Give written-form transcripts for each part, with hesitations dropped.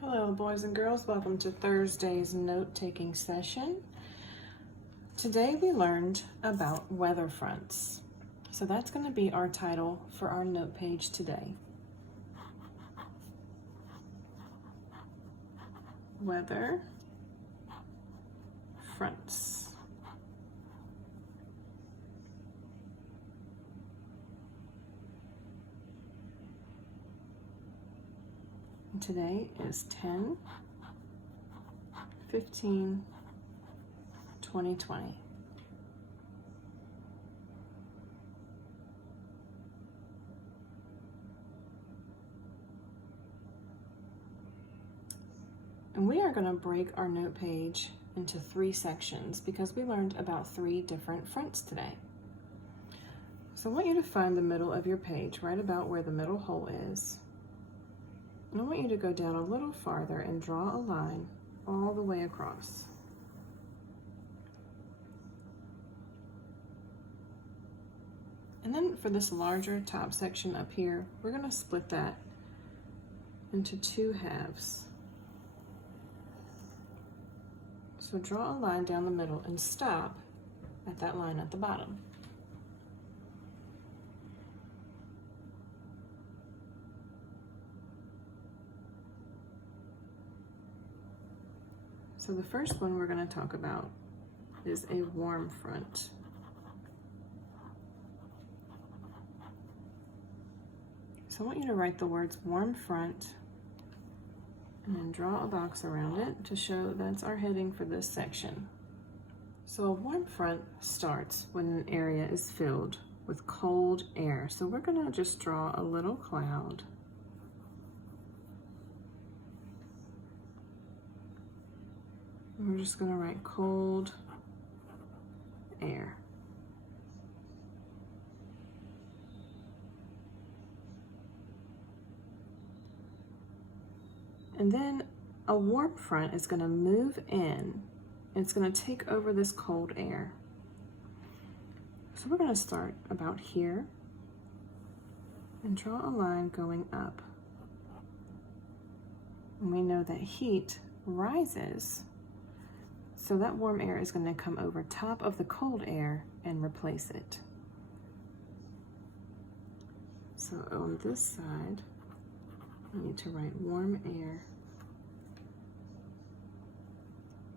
Hello, boys and girls. Welcome to Thursday's note-taking session. Today we learned about weather fronts. So that's going to be our title for our note page today. Weather fronts. Today is 10/15/2020. And we are going to break our note page into 3 sections because we learned about 3 different fronts today. So I want you to find the middle of your page, right about where the middle hole is. And I want you to go down a little farther and draw a line all the way across. And then for this larger top section up here, we're going to split that into 2 halves. So draw a line down the middle and stop at that line at the bottom. So the first one we're going to talk about is a warm front. So I want you to write the words warm front and then draw a box around it to show that's our heading for this section. So a warm front starts when an area is filled with cold air. So we're going to just draw a little cloud. We're just going to write cold air. And then a warm front is going to move in and it's going to take over this cold air. So we're going to start about here and draw a line going up. And we know that heat rises. So that warm air is going to come over top of the cold air and replace it. So on this side, we need to write warm air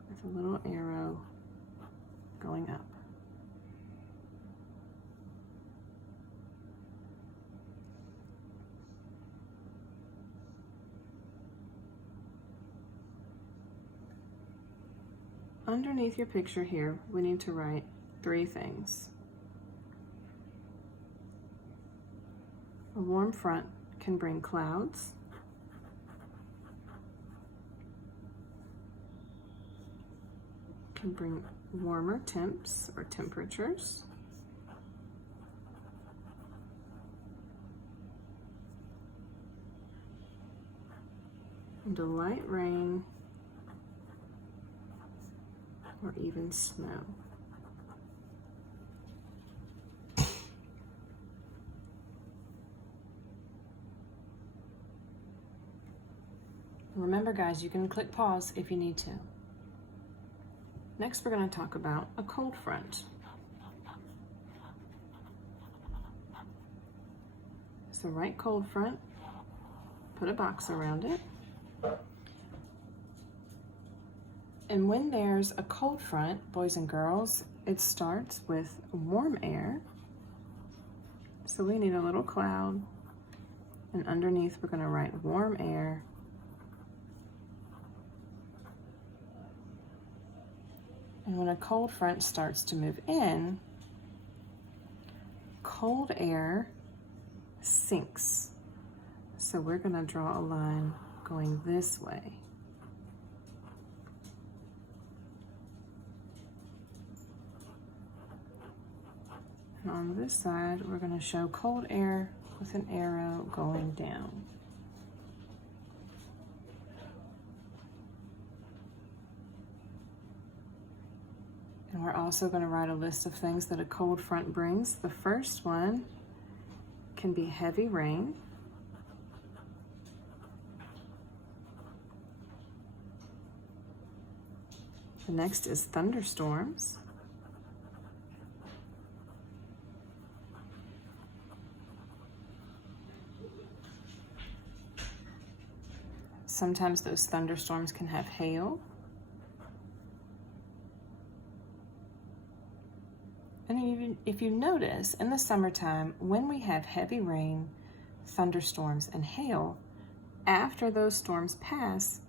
with a little arrow going up. Underneath your picture here, we need to write 3 things. A warm front can bring clouds, can bring warmer temps or temperatures, and a light rain or even snow. Remember guys, you can click pause if you need to. Next, we're going to talk about a cold front. So write cold front, put a box around it. And when there's a cold front, boys and girls, it starts with warm air. So we need a little cloud, and underneath we're going to write warm air. And when a cold front starts to move in, cold air sinks. So we're going to draw a line going this way. And on this side, we're going to show cold air with an arrow going down. And we're also going to write a list of things that a cold front brings. The first one can be heavy rain. The next is thunderstorms. Sometimes those thunderstorms can have hail. And even if you notice, in the summertime, when we have heavy rain, thunderstorms, and hail, after those storms pass,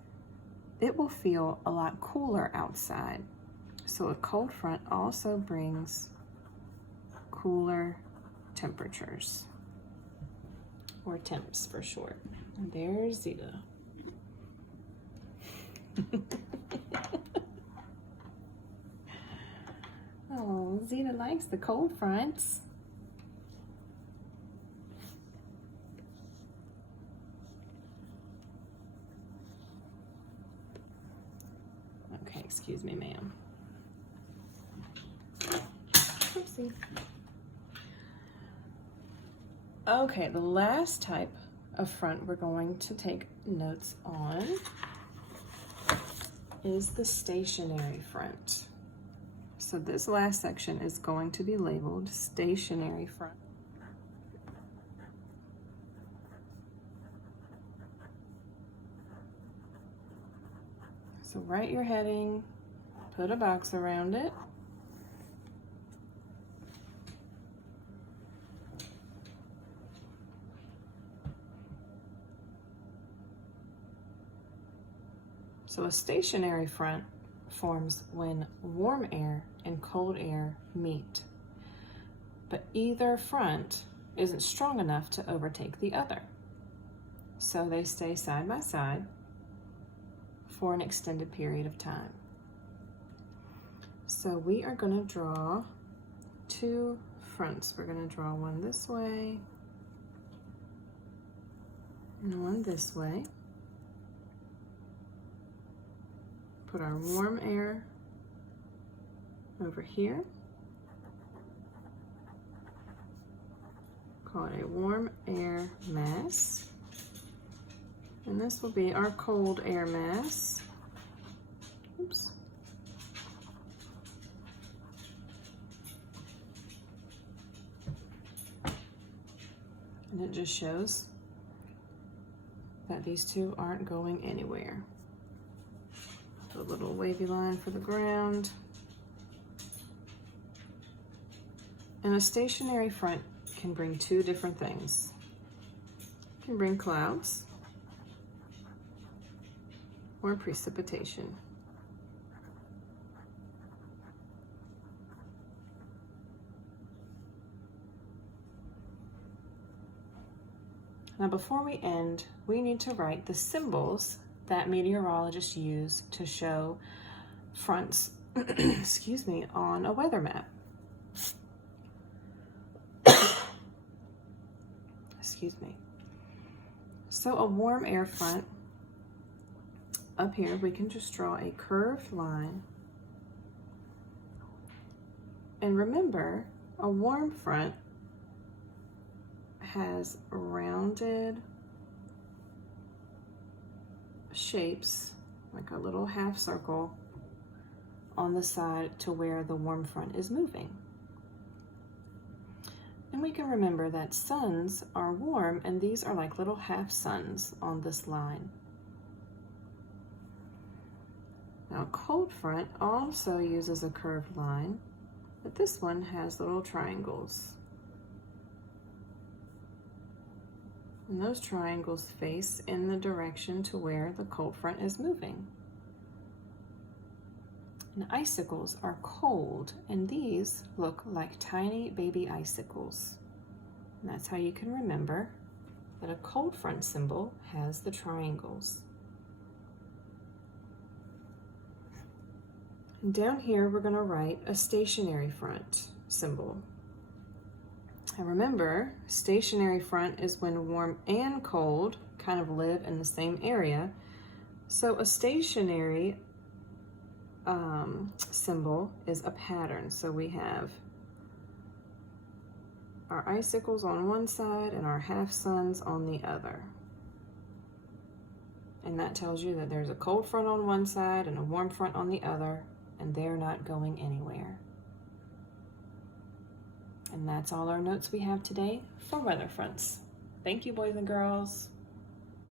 it will feel a lot cooler outside. So a cold front also brings cooler temperatures, or temps for short. And there's Zeta. Oh, Zeta likes the cold fronts. Okay, excuse me, ma'am. Oopsie. Okay, the last type of front we're going to take notes on is the stationary front. So this last section is going to be labeled stationary front. So write your heading, put a box around it. So a stationary front forms when warm air and cold air meet, but either front isn't strong enough to overtake the other. So they stay side by side for an extended period of time. So we are going to draw two fronts. We're going to draw one this way and one this way. Put our warm air over here. Call it a warm air mass. And this will be our cold air mass. Oops. And it just shows that these two aren't going anywhere. A little wavy line for the ground. And a stationary front can bring two different things. It can bring clouds or precipitation. Now before we end, we need to write the symbols that meteorologists use to show fronts, excuse me, on a weather map. Excuse me. So a warm air front, up here we can just draw a curved line. And remember, a warm front has rounded shapes, like a little half circle on the side to where the warm front is moving. And we can remember that suns are warm, and these are like little half suns on this line. Now a cold front also uses a curved line, but this one has little triangles. And those triangles face in the direction to where the cold front is moving. And icicles are cold, and these look like tiny baby icicles. And that's how you can remember that a cold front symbol has the triangles. And down here, we're going to write a stationary front symbol. And remember, stationary front is when warm and cold kind of live in the same area. So a stationary symbol is a pattern. So we have our icicles on one side and our half suns on the other. And that tells you that there's a cold front on one side and a warm front on the other. and they're not going anywhere. And that's all our notes we have today for weather fronts. Thank you, boys and girls.